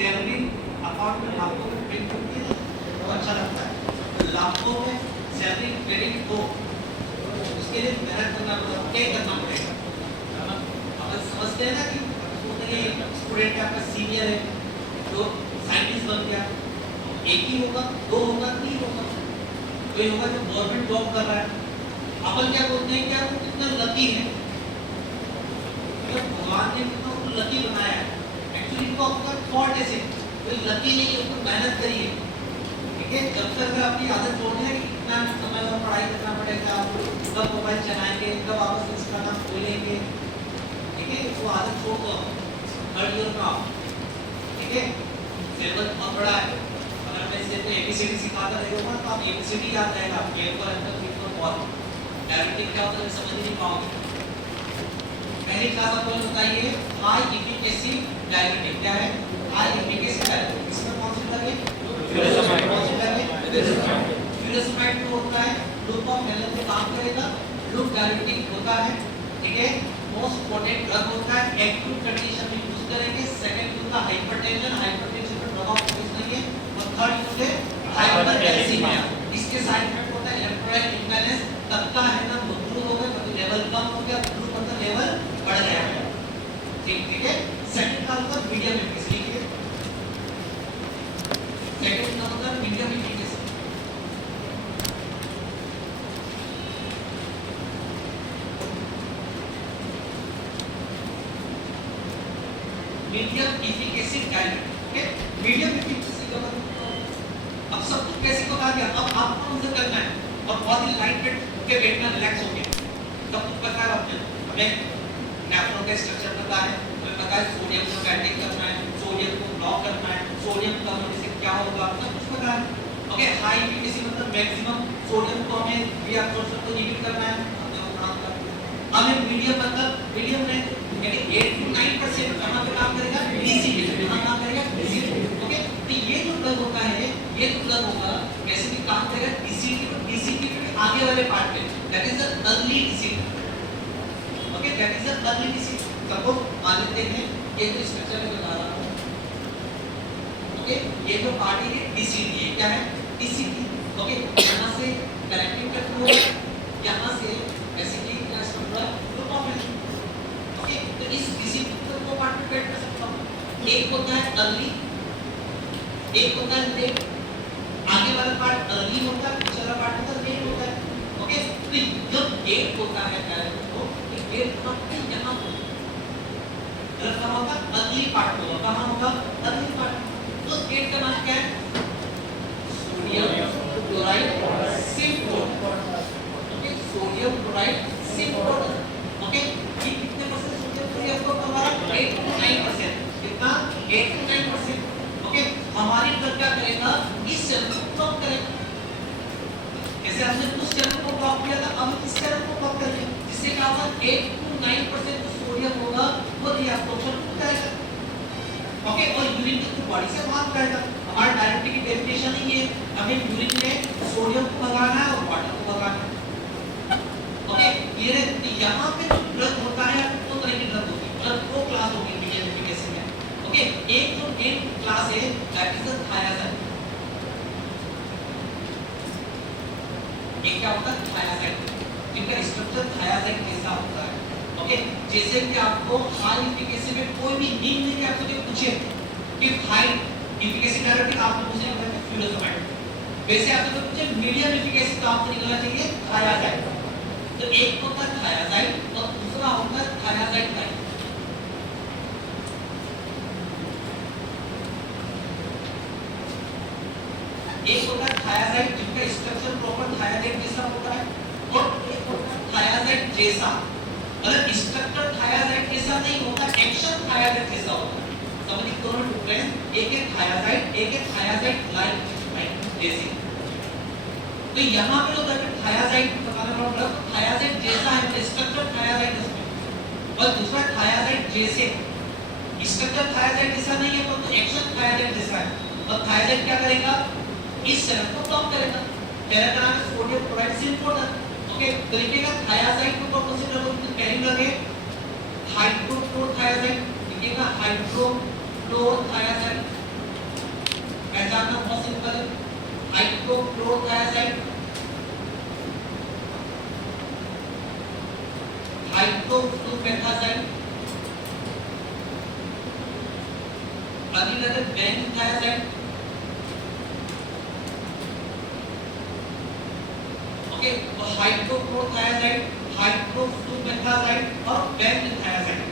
Salary account में लाखों में प्रिंट होती है तो अच्छा लगता है, लाखों में सैलरी क्रेडिट हो उसके लिए मेहनत करना पड़ेगा, पे करना पड़ेगा। अपन समझते हैं ना कि स्टूडेंट है आपका सीनियर है जो साइंटिस्ट बन गया, एक ही होगा, दो होगा, तीन होगा, कोई होगा जो गवर्नमेंट जॉब कर रहा है। अपन क्या बोलते हैं क्या वो कितना लकी है, भगवान ने कितना उसको लकी बनाया है। एक्चुअली वो आपका थॉट है, कोई लकी नहीं है, उसको मेहनत करिए, ठीक है। जब तक अगर अपनी आदत छोड़नी है कि कितना समय और पढ़ाई करना पड़ेगा, कब मोबाइल चलाएंगे, कब वापस इंस्टाग्राम खोलेंगे, ठीक है, वो आदत छोड़ दो, थर्ड ईयर में आओ, ठीक है। सिलेबस बहुत बड़ा है, अगर मैं इसे तो एबीसीडी सिखाता रहेगा तो आप एबीसीडी याद रहेगा, A for apple, B for ball, directing क्या होता है समझ नहीं पाओगे। पहली क्लास आपको बताइए हाई एफिशिएंसी डायरेक्टिंग क्या है, हाई एफिशिएंसी डायरेक्टिंग, इसमें कौन सी लगे, फ्यूरोसमाइड जो होता है लूप ऑफ हेलन में काम करेगा, लूप डायरेक्टिंग होता है, ठीक है। मोस्ट पोटेंट ड्रग होता है, एक्यूट कंडीशन में यूज करेंगे। सेकंड होता है हाइपरटेंशन, हाइपरटेंशन में ड्रग ऑफ यूज नहीं है। और थर्ड यूज है हाइपरटेंसिमिया, इसके साइड इफेक्ट होता है इलेक्ट्रोलाइट इम्बैलेंस, तत्का है ना मजबूत हो गए, मतलब लेवल कम हो गया, ब्लू मतलब लेवल बढ़ गया है, ठीक है। सेकंड का होता है मीडियम एफिशिएंसी, लिखिए सेकंड का होता है medium efficiency. Medium efficiency direct, okay. Medium efficiency का मतलब अब सब कुछ कैसे बता दिया, अब आपको मुझे करना है और बहुत ही लाइट वेट के बैठना, रिलैक्स हो गया, सब कुछ पता है आपने, हमें नेफ्रॉन का स्ट्रक्चर पता है, हमें पता है सोडियम को बैटिंग करना है, सोडियम को ब्लॉक करना है, सोडियम कम होने से क्या होगा, सब कुछ पता है, ओके। हाई एफिशिएंसी मतलब मैक्सिमम सोडियम को हमें रीअब्जॉर्प्शन को लिमिट करना है, हमने वो काम कर दिया। हमें मीडियम मतलब मीडियम में यानी 8 to 9% कहां पे काम करेगा, डीसी पे, कहां काम करेगा, डीसी पे, ओके। तो ये जो ड्रग होता है, ये जो ड्रग होगा कैसे भी काम करेगा डीसी पे, डीसी के आगे वाले पार्ट पे, that is the early DC, okay, that is the early DC. सबको मान लेते हैं ये जो स्ट्रक्चर में बता रहा हूं, ओके, ये जो पार्ट है डीसीडी है, क्या है डीसीडी, ओके। यहां से कलेक्टिव कंट्रोल, यहां से बेसिकली क्या स्ट्रक्चर ग्रुप ऑफ, ओके। तो इस डीसीडी को पार्टिसिपेट कर सकता हूं, एक होता है अर्ली, एक होता है लेट, आगे वाला पार्ट अर्ली होता है, पीछे वाला पार्ट होता है लेट होता है, ओके। तो जब लेट होता है डायरेक्ट तो लेट आपके यहां रखा होगा, अर्ली पार्ट होगा, कहां होगा, अर्ली पार्ट। तो लेट का नाम क्या है, सोडियम क्लोराइड सिम्फोड, ओके, सोडियम क्लोराइड सिम्फोड, ओके। ये कितने परसेंट सोडियम क्लोराइड आपको हमारा 8 to 9%, कितना 8 to 9%, ओके। हमारी ड्रग क्या करेगा, इस सेल को ब्लॉक करेगा, जैसे हमने उस सेल को ब्लॉक किया था, अब इस सेल को ब्लॉक करेंगे, जिससे क्या होगा 8 to 9% जो सोडियम होगा वो रीअब्जॉर्प्शन हो जाएगा, ओके। और यूरिन के थ्रू बॉडी से भाग जाएगा। हमारा डायरेक्टली की डेफिनेशन ही है, हमें यूरिन में सोडियम को भगाना है और वाटर को भगाना है, ओके। ये यहां पे जो ड्रग होता है दो तरह की ड्रग होती है, मतलब दो क्लास होगी मीडियम एफिशिएंसी में, ओके। एक जो मेन क्लास है दैट इज द थायाजाइड, एक क्या होता है थायाजाइड, जिनका स्ट्रक्चर थायाजाइड जैसा होता है, ओके। जैसे कि आपको हाई एफिशिएंसी में कोई भी नींद नहीं आपको जो पूछे कि हाई एफिशिएंसी डायरेक्टिंग आपको पूछे फ्यूरोसमाइड, वैसे आपसे तो पूछे मीडियम एफिशिएंसी तो आपको निकलना चाहिए थायाजाइड। तो एक होता है थायाजाइड और दूसरा होता है थायाजाइड टाइप, एक होता है थायाजाइड जिनका स्ट्रक्चर प्रॉपर थायाजाइड जैसा होता है, और एक होता है थायाजाइड जैसा, मतलब स्ट्रक्चर थायाजाइड जैसा नहीं होता, एक्शन थायाजाइड जैसा होता है। समझिए दोनों डिफरेंस, एक है थायाजाइड, एक है थायाजाइड लाइक जैसी। तो यहां पे जो थायाजाइड बताना पड़ा, थायाजाइड जैसा है स्ट्रक्चर थायाजाइड इसमें, और दूसरा थायाजाइड जैसे, स्ट्रक्चर थायाजाइड जैसा नहीं है तो एक्शन थायाजाइड जैसा है। और थायाजाइड क्या करेगा, इस सेल को ब्लॉक करेगा, पहला का नाम है सोडियम क्लोराइड सिम्फोड, ओके। तरीके का थायाजाइड को कौन से ड्रग में पहली ड्रग है हाइड्रोक्लोरथायाजाइड, लिखिएगा हाइड्रोक्लोरथायाजाइड, पहचानना बहुत सिंपल है, हाइड्रोक्लोरोथायाजाइड, हाइड्रोफ्लूमेथाजाइड, अनिल बेंथायाजाइड, ओके, तो हाइड्रोक्लोरोथायाजाइड, हाइड्रोफ्लूमेथाजाइड और बेंथायाजाइड,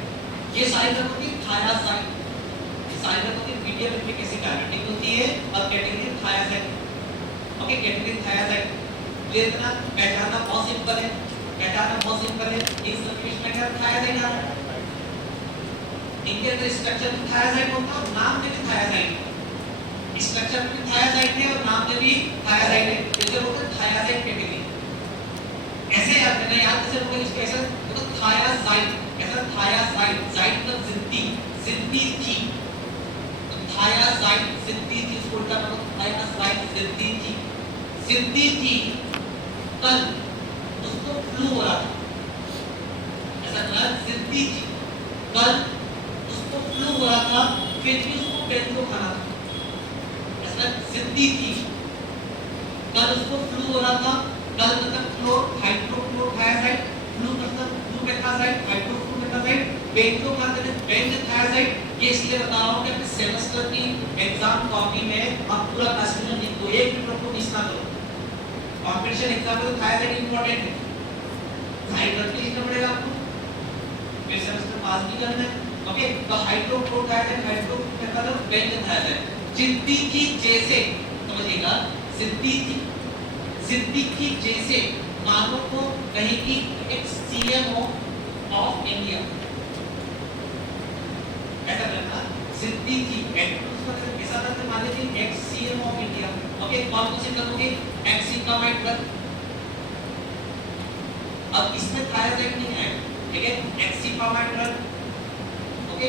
ये सारी दवा होती है थायाजाइड। सारी दवा होती है मीडियम एमिक एसिड डायरेक्टिक होती है और category thiazide, okay, category thiazide. Clear करना, पहचानना बहुत सिंपल है, पहचानना बहुत सिंपल है। इस सब्स्टिट्यूशन में क्या थायाजाइड आ रहा है, इनके अंदर स्ट्रक्चर में थायाजाइड होता है और नाम में भी थायाजाइड है, स्ट्रक्चर में भी थायाजाइड है और नाम में भी थायाजाइड है, इसे बोलते हैं थायाजाइड कैटेगरी। ऐसे याद करना, याद कैसे होगा इसको, ऐसा तो थायाजाइड, ऐसा थायाजाइड, जाइड मतलब जिद्दी, जिद्दी थी, तो थायाजाइड जिद्दी थी, इसको उल्टा करो, थायाजाइड जिद्दी थी, जिद्दी थी, कल उसको फ्लू हो रहा था, ऐसा ना, जिद्दी थी, कल उसको फ्लू हो रहा था, फिर भी उसको बेंजो खाना था, ऐसा जिद्दी थी, कल उसको फ्लू हो रहा था, कल मतलब क्लोर, हाइड्रोक्लोरोथायाजाइड, फ्लू मतलब फ्लूमेथाजाइड, हाइड्रोफ्लूमेथाजाइड, बेंजो का मतलब बेंजोथायाजाइड। ये इसलिए बता रहा हूं कि अपने सेमेस्टर की एग्जाम कॉपी में आप पूरा क्लासिफिकेशन लिख दो, एक मिनट को मिस ना करो। कंपटीशन एग्जाम में थायाजाइड इंपॉर्टेंट है, साइड रख के लिखना पड़ेगा आपको, फिर सेमेस्टर पास भी करना है, ओके। तो हाइड्रोक्लोरोथायाजाइड, हाइड्रोफ्लूमेथाजाइड, बेंजोथायाजाइड, जिद्दी की जैसे, समझिएगा, जिद्दी की, जिद्दी की जैसे मानो को कहेगी एक सीएमओ ऑफ इंडिया, ऐसा करना, जिद्दी की ऐसा करके मान लीजिए x CMO of India, okay, कौन कौन से करोगे, एक्सिकामाइड ड्रग, अब इसमें थायाजाइड नहीं है, ठीक है, एक्सिकामाइड ड्रग, ओके,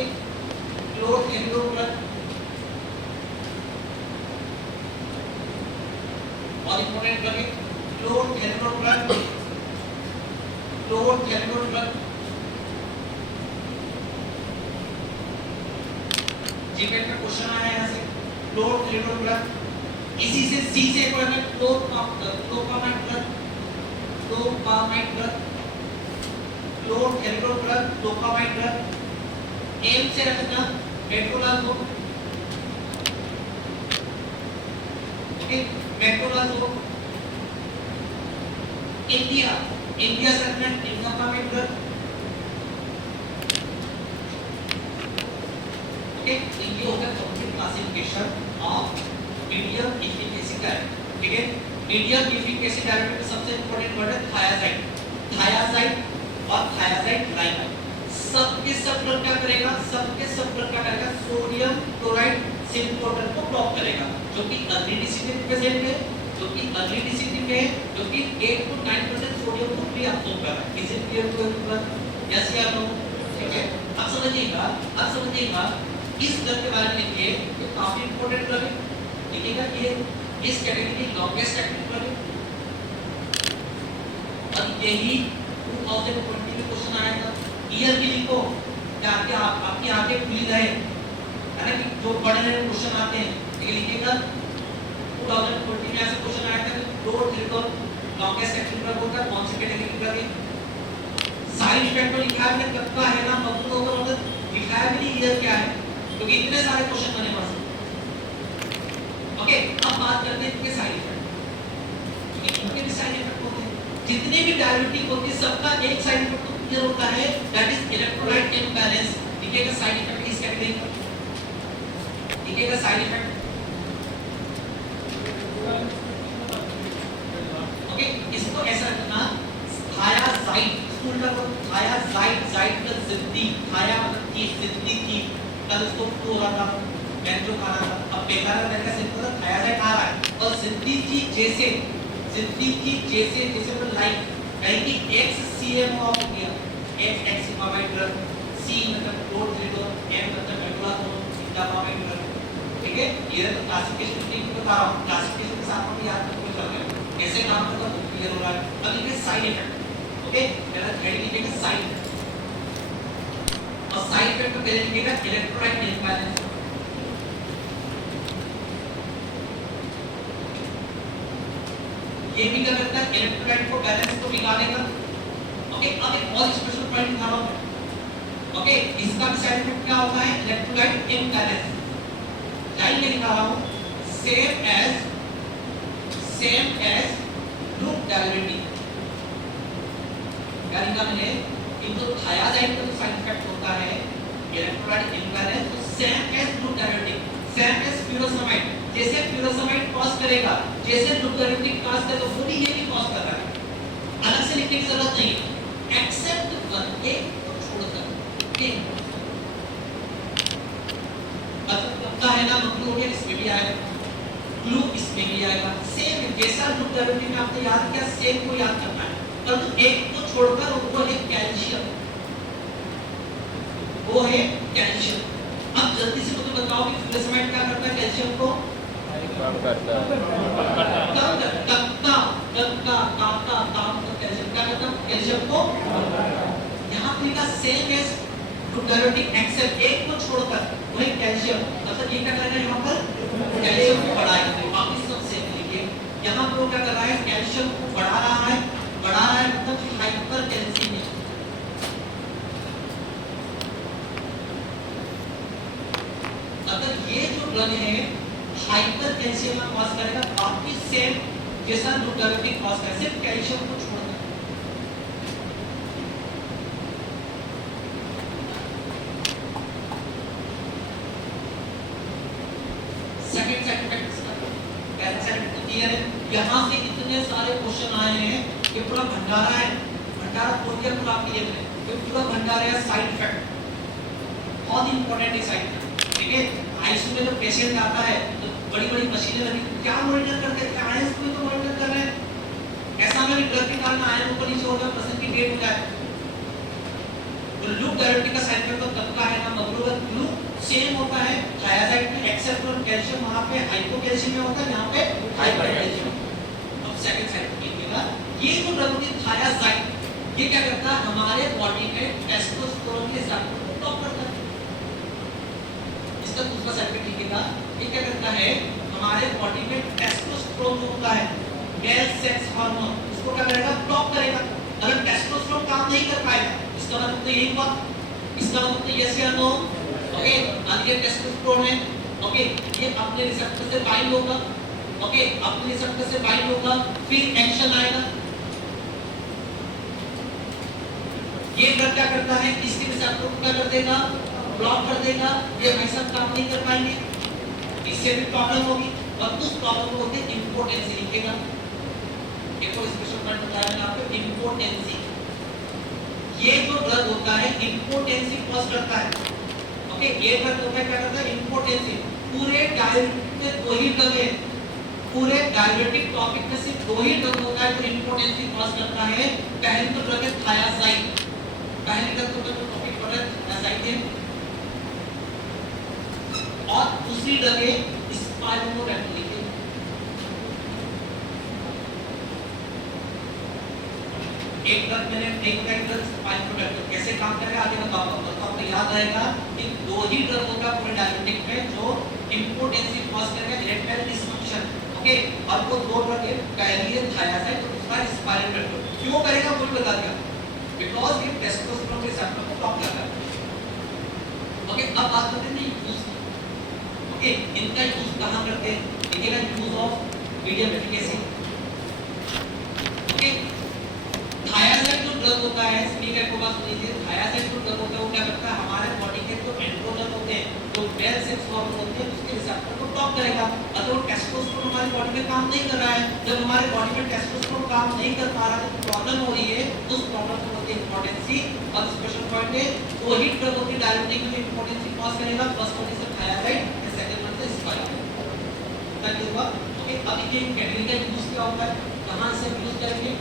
क्लोरोथेनिडोल ड्रग, और इंपॉर्टेंट ड्रग है क्लोरोथेनिडोल ड्रग, क्लोरोथेनिडोल ड्रग, जीपेट में क्वेश्चन आया है यहाँ से, क्लोरोथेनिडोल ड्रग, इसी से सी से पढ़ना, chlorpropamide drug, chlorpropamide drug, chlorthalidone drug, chlorpropamide drug, M से रखना metolazone, okay, metolazone, India, India से रखना इंडापामाइड ड्रग, ओके, ये हो गया complete classification of medium efficacy diuretic, ठीक है। मीडियम एफिकेसी डायरेक्ट में सबसे इंपॉर्टेंट वर्ड है थायाजाइड, थायाजाइड और थायाजाइड लाइमाइड, सबके सब ड्रग क्या करेगा, सबके सब ड्रग क्या करेगा, सोडियम क्लोराइड सिंपोटर को ब्लॉक करेगा, जो कि अर्ली डिसीज में प्रेजेंट है, जो कि अर्ली डिसीज में है, जो कि 8 to 9% सोडियम को फ्री अब्सॉर्ब कर रहा है। Is it clear to everyone, yes या नो, ठीक है। अब समझिएगा इस ड्रग के बारे में लिखिए, ये काफी इंपॉर्टेंट ड्रग है, लिखिएगा ये इस कैटेगरी की लॉन्गेस्ट एक्टिंग ड्रग है, और यही 2020 में क्वेश्चन आया था, ईयर भी लिखो, क्या आपकी आंखें खुली रहे, है ना, कि जो बड़े बड़े क्वेश्चन आते हैं, ये लिखिएगा 2020 में ऐसा क्वेश्चन आया था कि क्लोरोथेनिडोल लॉन्गेस्ट एक्टिंग ड्रग होता है, कौन सी कैटेगरी का है, साइड इफेक्ट तो लिखा है, कब का है ना, मजबूत होगा, मतलब लिखा है भी नहीं ईयर क्या है, क्योंकि इतने सारे क्वेश्चन बने वहां से, ओके। अब बात करते हैं इनके साइड इफेक्ट, इनके भी साइड इफेक्ट होते हैं, जितने भी डायबिटिक होती है सबका एक साइड इफेक्ट तो क्लियर होता है, दैट इज इलेक्ट्रोलाइट इम्बैलेंस, लिखिएगा साइड इफेक्ट इस कैटेगरी का, लिखिएगा साइड इफेक्ट, ओके। इसको ऐसा करना, थायाजाइड, इसको उल्टा करो, थायाजाइड, जाइड का जिद्दी, थाया मतलब की जिद्दी थी, कल उसको फ्लू हो रहा था, बेंजो खाना था, अब बेकार रहने से मतलब थायाजाइड आ रहा है, और जिद्दी थी जैसे, जिद्दी थी जैसे, जैसे मतलब लाइक कहेंगे X CMO of India, X xipamide drug, C मतलब क्लोरोथेनिडोल, एम मतलब मेट्रोलाजोल, इंडापामाइड ड्रग, ठीक है। ये तो क्लासिफिकेशन ठीक बता रहा हूं, क्लासिफिकेशन के साथ में याद रखना चल रहा है, कैसे काम करता है वो क्लियर हो रहा है। अब इनके साइड इफेक्ट, ओके, पहला हेड लिखिएगा साइड इफेक्ट, और साइड इफेक्ट को पहले लिखिएगा इलेक्ट्रोलाइट इम्बैलेंस, ये भी क्या करता है, इलेक्ट्रोलाइट को बैलेंस को बिगाड़ेगा। ओके, अब एक और स्पेशल पॉइंट दिखा रहा हूं। ओके, इसका भी साइड इफेक्ट क्या होता है, इलेक्ट्रोलाइट इम्बैलेंस। लाइन में दिखा रहा हूं, सेम एज लूप डायरेक्टिव। क्या लिखा मैंने, इनको थायाजाइड का जो साइड इफेक्ट होता है इलेक्ट्रोलाइट इम्बैलेंस, तो same as loop diuretic, same as furosemide, जैसे फ्यूरोसमाइड कॉज करेगा, जैसे लूप डायरेक्टिव कॉज करेगा, वो भी ये भी कॉज कर रहा है। अलग से लिखने की जरूरत नहीं है, एक्सेप्ट वन, एक को छोड़कर। एक का है ना, ग्लू हो गया, इसमें भी आएगा, ग्लू इसमें भी आएगा। सेम जैसा लूप डायरेक्टिव में आपने याद किया, सेम को याद करना है, परंतु एक को छोड़कर वो है कैल्शियम, वो है कैल्शियम। अब जल्दी से मुझे बताओ कि फ्यूरोसमाइड क्या करता है, कैल्शियम को काम करता है। कैल्शियम को यहाँ पे लिखा सेम एज डायरेक्टिव एक्सेप्ट, एक को छोड़कर वही कैल्शियम, मतलब ये क्या कर रहा है, यहाँ पर कैल्शियम को बढ़ाएगा। बाकी सब सेम लिखिए, यहाँ पे क्या कर रहा है, कैल्शियम को बढ़ा रहा है मतलब हाइपर कैल्शियम। अगर ये जो ड्रग है हाइपर कैल्शियम का कॉज करेगा, बाकी सेम जैसा लूप डायरेक्टिव कॉज करेगा, सिर्फ कैल्शियम को छोड़कर। सेकंड साइड इफेक्ट इसका पहला साइड इफेक्ट क्लियर है। यहां से इतने सारे क्वेश्चन आए हैं कि पूरा भंडारा है, भंडारा खोल दिया पूरा आपके लिए मैंने, ये पूरा भंडारा है साइड इफेक्ट, बहुत इंपॉर्टेंट है साइड इफेक्ट। ठीक है, आईसीयू में जब पेशेंट आता है तो बड़ी-बड़ी मशीनें लगी, क्या मॉनिटर करते हैं, क्या आईसीयू में तो मॉनिटर कर रहे हैं, ऐसा ना कि ड्रग के कारण आयन ऊपर नीचे हो जाए, पर्सन की डेट हो जाए। तो लूप डायरेक्टिव का साइड इफेक्ट तो तब का है ना, मगरूर ग्लू सेम होता है थायाजाइड में, एक्सेप्ट फ्रॉम कैल्शियम, वहां पे हाइपोकैल्शियम में होता है, यहां पे हाइपरकैल्शियम। अब सेकंड साइड देखिएगा, ये जो ड्रग होती है थायाजाइड, ये क्या करता है, हमारे बॉडी में टेस्टोस्टेरोन के रिसेप्टर को ब्लॉक करता है। इसका दूसरा साइड इफेक्ट लिखिएगा, ये क्या करता है, हमारे बॉडी में टेस्टोस्टेरोन जो होता है मेल सेक्स हार्मोन, उसको क्या करेगा, ब्लॉक करेगा। अगर टेस्टोस्टेरोन काम नहीं कर पाएगा, इसका मतलब तो यही हुआ, इसका मतलब तो यस या नो। ओके, आगे टेस्टोस्टेरोन है, ओके, ये अपने रिसेप्टर से बाइंड होगा, ओके, अपने रिसेप्टर से बाइंड होगा, फिर एक्शन आएगा। ये ड्रग क्या करता है, इसके रिसेप्टर को क्या कर देगा, ब्लॉक कर देगा, ये भाई साहब काम नहीं कर पाएंगे, इससे भी प्रॉब्लम होगी, और उस प्रॉब्लम को बोलते हैं इम्पोर्टेंसी। लिखेगा, एक और स्पेशल पॉइंट बताया मैंने आपको, इम्पोर्टेंसी। ये जो ड्रग होता है इम्पोर्टेंसी कॉज करता है। ओके, ये ड्रग होता है क्या करता है, इम्पोर्टेंसी। पूरे डायबिटिक में दो ही ड्रग है, पूरे डायबिटिक टॉपिक में सिर्फ दो ही ड्रग होता है जो इम्पोर्टेंसी कॉज करता है। पहली तो ड्रग है थायाजाइड, पहली ड्रग तो टॉपिक पर है थायाजाइड है, और दूसरी ड्रग है स्पाइरोनोरेक्टिन। एक ड्रग मैंने एक ड्रग स्पाइरोनोरेक्टिन कैसे काम करेगा आगे बताऊंगा, तो आपको याद रहेगा कि दो ही ड्रग होगा पूरे डायबिटिक में जो इम्पोर्टेंसी कॉज करेगा, इरेक्टाइल डिसफंक्शन। ओके, और वो दो ड्रग है, पहली है थायाजाइड और दूसरा स्पाइरोनोरेक्टिन। क्यों करेगा वो भी बता दिया, बिकॉज़ ये टेस्टोस्टेरोन के रिसेप्टर को ब्लॉक करता है। ओके, अब बात करते हैं यूज। ओके, इनका यूज कहां करते हैं, देखिएगा, use of medium efficacy. Okay, thiazide जो ड्रग होता है, स्पीकर को बात सुनिए, थायाजाइड जो ड्रग होता है वो क्या करता है, हमारे बॉडी के जो एंड्रोजन होते हैं, जो मेल सेक्स हार्मोन होते हैं, उसके रिसेप्टर को ब्लॉक करेगा। अगर वो टेस्टोस्टेरोन हमारी बॉडी में काम नहीं कर रहा है, जब हमारे बॉडी में टेस्टोस्टेरोन काम नहीं कर पा रहा है तो प्रॉब्लम हो रही है, उस प्रॉब्लम को बोलते हैं इम्पोर्टेंसी। और स्पेशल पॉइंट है, दो ही ड्रग होती है डायबिटिक में इम्पोर्टेंसी कॉज करेगा, first one is thiazide and second one is spironolactone. तक ये हुआ। ओके, अब ये कैटेगरी का यूज क्या होता है, कहां से यूज करेंगे,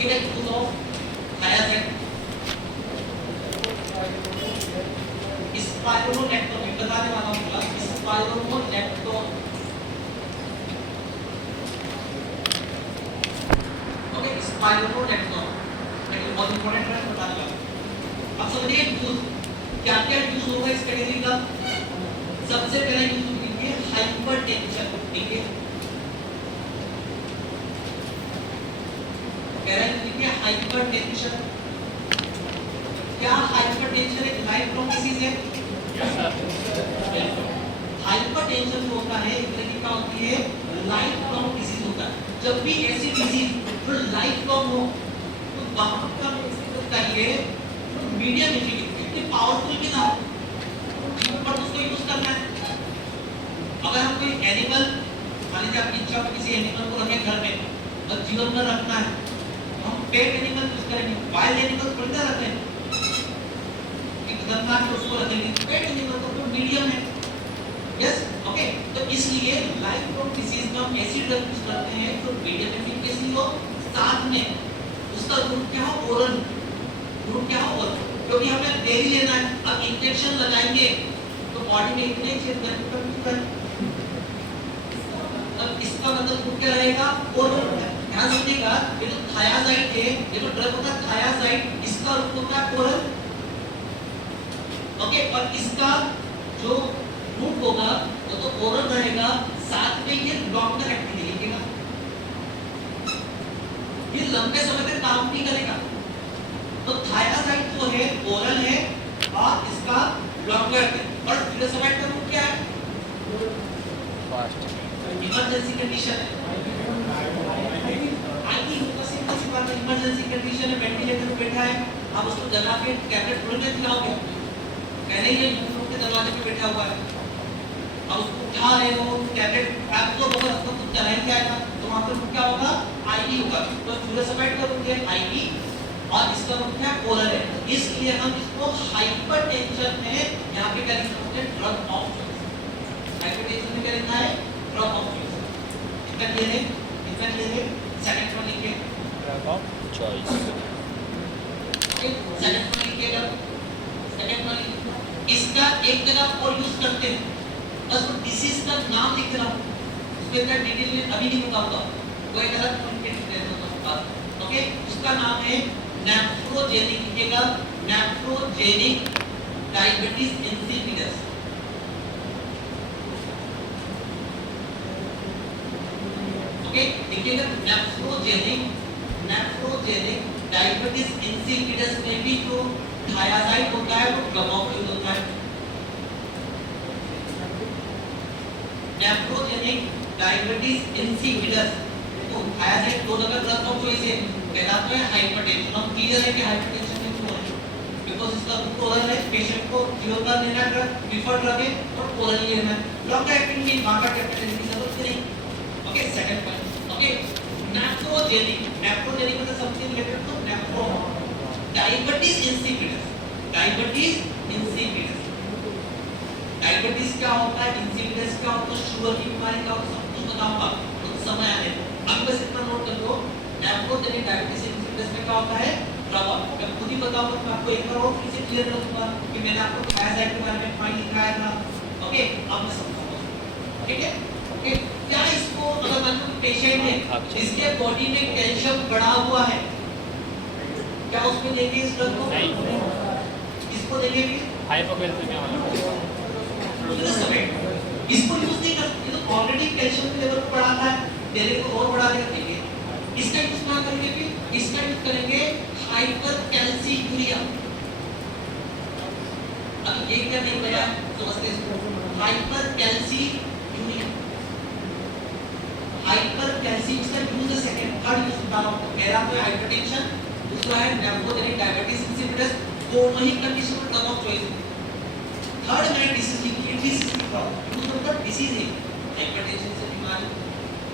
यूज ऑफ थायाजाइड स्पाइरोनोरेक्टिन में बताने वाला हूं, स्पाइरोनोरेक्टिन। ओके, स्पाइरोनोरेक्टिन लेकिन बहुत इंपॉर्टेंट है, बताने वाला। अब समझिए यूज क्या क्या यूज होगा इस कैटेगरी का। सबसे पहला यूज होगी हाइपरटेंशन। ठीक है, कह रहा है देखिए हाइपरटेंशन, क्या हाइपरटेंशन एक लाइफ लॉन्ग डिसीज है? हाइपरटेंशन जो होता है एक तरह की क्या होती है, लाइफ लॉन्ग डिसीज होता है। जब भी ऐसी डिसीज जो लाइफ लॉन्ग हो तो वहां का चाहिए मीडियम एफिकेसी, इतनी पावरफुल भी ना हो पर उसको यूज करना है। अगर हम कोई एनिमल, मान लीजिए आपकी इच्छा हो किसी एनिमल को रखें घर में और जीवन में रखना है, तो हम पेट एनिमल यूज करेंगे, वाइल्ड एनिमल थोड़ी ना रखते हैं, एक खतरनाक है उसको रखेंगे। पेट एनिमल तो मीडियम है, यस ओके। तो इसलिए लाइफ लॉन्ग डिसीज में हम ऐसी ड्रग यूज करते हैं जो मीडियम एफिकेसी हो, साथ में उसका रूट क्या हो, ओरल रूट क्या हो, ओरल, क्योंकि हमें डेली लेना है। अब इंजेक्शन लगाएंगे तो बॉडी में इतने चेंज है, अब इसका मतलब क्या रहेगा, ओरल। ध्यान रखिएगा ये जो थायाजाइड है, ये जो ड्रग होता है थायाजाइड, इसका रूप होता है ओरल, ओके। और इसका जो रूट होगा वो तो ओरल रहेगा, साथ में ये लॉन्गर एक्टिंग लिखेगा, ये लंबे समय तक काम नहीं करेगा। तो थायाजाइड जो है ओरल है और इसका लॉन्गर है। और फिलोसामाइड का रूट क्या है, इमरजेंसी कंडीशन है, आईवी होगा, सिंपल सी बात है, इमरजेंसी कंडीशन है, वेंटिलेटर पे बैठा है, आप उसको जगा के टैबलेट थोड़ी ना खिलाओगे, पहले ही यूरोप के दरवाजे पे बैठा हुआ है, अब उसको उठा रहे हो टैबलेट एब्सॉर्ब होगा, उसको कुछ चला ही जाएगा, तो वहां पर क्या होगा, आईवी होगा। तो फिलोसामाइड का रूट है आईवी और इसका रूट है ओरल है, इसलिए हम इसको हाइपरटेंशन में यहाँ पे क्या लिखते हैं, ड्रग ऑफ चॉइस। हाइपरटेंशन में क्या लिखा है, ड्रग ऑफ चॉइस। इतना क्लियर है, इतना क्लियर है। सेकंड वन लिखिए, drug of choice. Okay, second one लिखिएगा, सेकंड वन इसका एक जगह और यूज करते हैं, बस वो डिसीज का नाम लिख रहा हूं, उसमें इतना डिटेल में अभी नहीं बताऊंगा, वो एक अलग कंटेंट दे दूंगा। ओके, उसका नाम है नेफ्रोजेनिक, लिखिएगा नेफ्रोजेनिक डायबिटीज इंसिपिडस। ओके, लिखिएगा नेफ्रोजेनिक डायबिटीज इंसिपिडस में भी जो थायाजाइड होता है वो गमाक्सिल होता है। नेफ्रोजेनिक डायबिटीज इंसिपिडस, तो थायाजाइड दो जगह ड्रग ऑफ चॉइस है, पहला तो है हाइपरटेंशन। हम क्लियर है कि हाइपरटेंशन में क्यों है, बिकॉज़ इसका रूट ओरल है, पेशेंट को जीवन भर लेना ड्रग, प्रीफर्ड ड्रग है और ओरल लेना है, लॉन्ग एक्टिंग में बाका कैपिटल की जरूरत नहीं। Okay, second point. Okay, nephrogenic, nephrogenic मतलब something related to nephro, diabetes insipidus, diabetes insipidus. Diabetes क्या होता है, इंसिपिडस क्या होता है, शुगर की बीमारी का सब कुछ बताऊंगा तो समय आने दो। अब बस इतना नोट कर लो, नेफ्रोजेनिक डायबिटीज इंसिपिडस में क्या होता है, ड्रग। मैं खुद ही बताऊंगा, मैं आपको एक बार और फिर से क्लियर कर दूंगा कि मैंने आपको थायाजाइड के बारे में फाइल लिखाया था। ओके, अब मैं समझाऊंगा, ठीक है। ओके, क्या इसको अगर मान लो पेशेंट है जिसके बॉडी में कैल्शियम बढ़ा हुआ है, क्या उसमें देंगे इस ड्रग को? इसको देंगे भी हाइपोकैल्सीमिया वाला इसको यूज नहीं कर सकते, तो ऑलरेडी कैल्शियम के लेवल बढ़ा था, देने को और बढ़ा देंगे। इसका यूज क्या करेंगे, फिर इसका यूज करेंगे हाइपरकैल्सीयूरिया। अब ये क्या नहीं गया समझते इसको, हाइपरकैल्सीयूरिया, हाइपरकैल्सी, इसका यूज है सेकंड, थर्ड यूज बता रहा हूं। पहला तो हाइपरटेंशन, दूसरा है नेफ्रोजेनिक डायबिटीज इंसिपिडस, दोनों ही कंडीशन में ड्रग ऑफ चॉइस है। थर्ड में डिसीज की किडनी डिसीज की प्रॉब्लम, यूज मतलब डिसीज है, हाइपरटेंशन से बीमारी,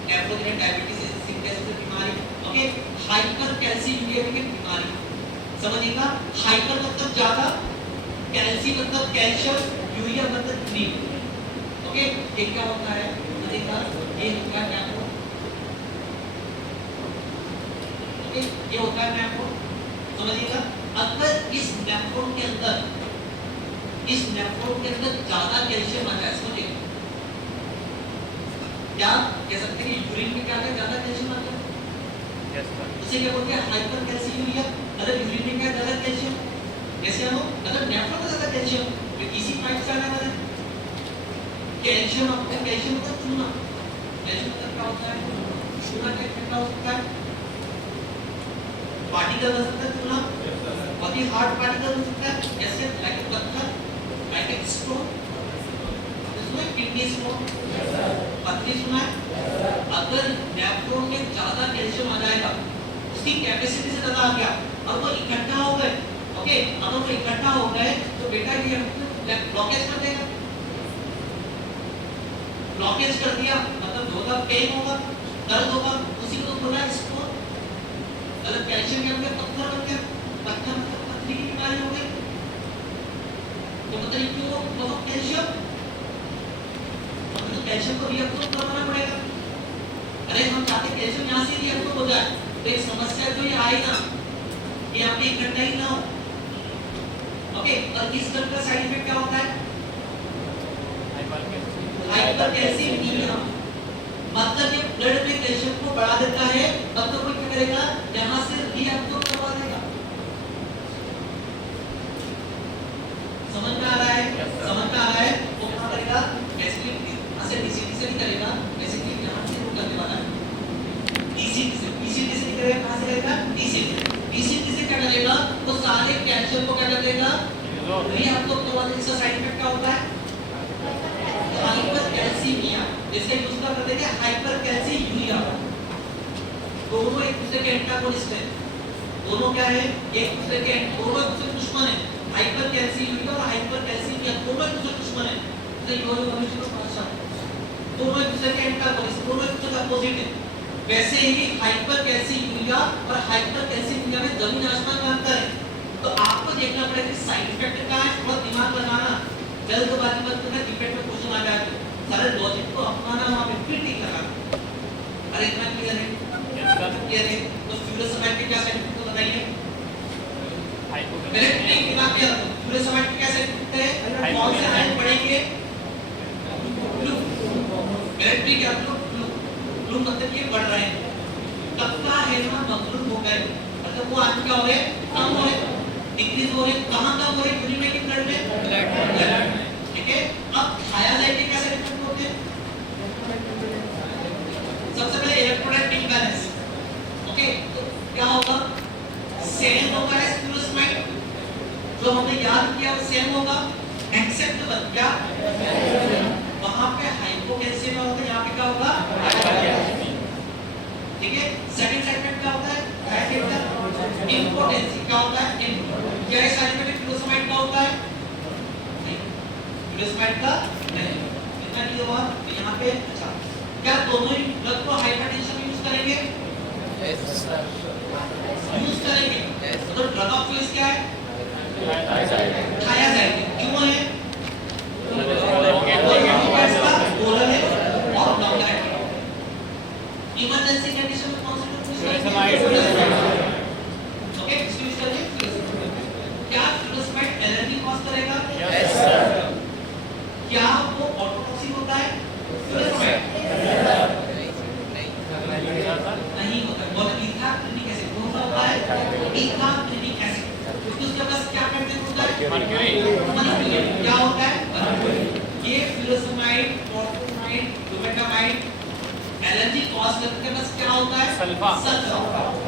नेफ्रोजेनिक डायबिटीज इंसिपिडस से बीमारी, ओके। हाइपरकैल्सीयूरिया की बीमारी समझिएगा, हाइपर मतलब ज्यादा, कैल्सी मतलब कैल्शियम, यूरिया मतलब नीम। ओके, ये क्या होता है समझिएगा, ये होता है नेफ्रो, ओके, ये होता है नेफ्रो समझिएगा। अगर इस नेफ्रोन के अंदर, इस नेफ्रोन के अंदर ज्यादा कैल्शियम आ जाए, समझिए क्या कह सकते हैं, यूरिन में क्या है, ज्यादा कैल्शियम आ जाए, उसे क्या बोलते हैं, हाइपरकैल्सीयूरिया। अगर यूरिन में क्या ज्यादा कैल्शियम, जैसे हम अगर नेफ्रोन में ज्यादा कैल्शियम, तो इसी पाइप से आने वाला कैल्शियम, आपको कैल्शियम मतलब चूना, कैल्शियम मतलब क्या होता है, चूना क्या हो सकता है, पार्टिकल बन सकता है चूना, बहुत ही हार्ड पार्टिकल बन सकता है, जैसे लाइक पत्थर, लाइक स्टोन, इसमें किडनी स्टोन, पत्थरी सुना है। अगर नेफ्रॉन में ज्यादा कैल्शियम आ जाएगा, उसकी कैपेसिटी से ज्यादा आ गया और वो इकट्ठा हो गए, ओके, अगर वो इकट्ठा हो गए तो बेटा ये ब्लॉकेज कर देगा, ब्लॉकेज कर दिया मतलब होगा पेन होगा, दर्द होगा, उसी को बोला स्टोन। अगर कैल्शियम के अंदर पत्थर बन गया, पत्थर मतलब पथरी की बीमारी हो गई, तो मतलब क्यों मतलब कैल्शियम, मतलब कैल्शियम को रिएब्सॉर्ब करवाना पड़ेगा। अरे हम चाहते कैल्शियम यहाँ से रिएब्सॉर्ब हो जाए, तो एक समस्या तो ये आई ना कि यहाँ पे इकट्ठा ही ना हो, ओके। और इस ड्रग का साइड इफेक्ट क्या होता है? हाइपरकैल्सीमिया, मतलब ये ब्लड में कैल्शियम को बढ़ा देता है, मतलब वो क्या करेगा, यहाँ से रिएब्सॉर्ब करवा देगा। समझ में आ रहा है? समझ में आ रहा है? वो क्या करेगा, बेसिकली ऐसे डीसीटी से नहीं करेगा, बेसिकली यहाँ से वो करने वाला है डीसीटी से करेगा, कहाँ से करेगा, डीसीटी से क्या करेगा, वो सारे कैल्शियम को क्या कर देगा, रिएब्सॉर्ब करवा देगा। इसका साइड इफेक्ट क्या होता है? हाइपरकैल्सीमिया, इसका यूज कर देते हैं हाइपरकैल्सीयूरिया। दोनों एक दूसरे के एंटागोनिस्ट हैं, दोनों क्या है, एक दूसरे के दोनों एक दूसरे दुश्मन हैं। हाइपरकैल्सीयूरिया और हाइपरकैल्सीमिया दोनों एक दूसरे दुश्मन हैं, तो ये दोनों मनुष्य को भाषा दोनों एक दूसरे के एंटागोनिस्ट, दोनों एक दूसरे के अपोजिट हैं। वैसे ही हाइपरकैल्सीयूरिया और हाइपरकैल्सीमिया में जमीन आसमान का अंतर है। तो आपको देखना पड़ेगा कि साइड इफेक्ट क्या है, थोड़ा दिमाग लगाना, जल्दबाजी मत करना, डिफेक्ट में क्वेश्चन आ जाए तो सारे लॉजिक को अपनाना, वहां पे फिट नहीं करना। अरे इतना क्लियर है? क्लियर है? तो फ्यूरोसमाइड के क्या साइड इफेक्ट बताइए? मेरे एक दिमाग में रखो, फ्यूरोसमाइड के क्या साइड इफेक्ट है? कौन से आयन बढ़ेंगे? ब्लू, इलेक्ट्रिक क्या ब्लू, ब्लू मतलब ये बढ़ रहे हैं। तब का है ना मगरूर हो गए, मतलब वो आयन क्या हो रहे हैं, कम हो रहे हैं, डिक्रीज हो रहे हैं। कहां कम हो रहे हैं? यूरिन ब्लड में, ठीक है। अब थायाजाइड के क्या साइड इफेक्ट होते हैं? सबसे पहले इलेक्ट्रोलाइट इम्बैलेंस, ओके, तो क्या होगा, सेम होगा एज फ्यूरोसमाइड, जो हमने याद किया वो सेम होगा, एक्सेप्ट क्या वहां पे हाइपोकैल्सीमिया होगा, यहाँ पे क्या होगा, ठीक है। सेकंड साइड इफेक्ट क्या होता है, इम्पोटेंसी क्या होता है, क्या है साइड इफेक्ट फ्यूरोसमाइड का होता है, फ्यूरोसमाइड का नहीं, इतना नहीं हुआ। तो यहाँ पे अच्छा, क्या दोनों ही ड्रग को हाइपरटेंशन में यूज करेंगे? यस सर, यूज करेंगे। तो ड्रग ऑफ चॉइस क्या है, थायाजाइड। क्यों है? ओरल है और लॉन्ग एक्टिंग। इमरजेंसी कंडीशन में कौन सी ड्रग यूज करेंगे? ओके, इसको यूज करेंगे। क्या फ्यूरोसमाइड एलर्जी कॉज करेगा? Yes sir. क्या वो ऑटोटॉक्सिक होता है? फ्यूरोसमाइड नहीं होता। और इथाक्लिनिक एसिड कौन सा होता है? इथाक्लिनिक एसिड। क्योंकि उसके पास क्या कंटेंट होता है? मर्क्यूरी। क्या होता है? ये फ्यूरोसमाइड, ऑटोमाइड, डोमेटामाइड एलर्जी कॉज करने के पास क्या होता है? सल्फा।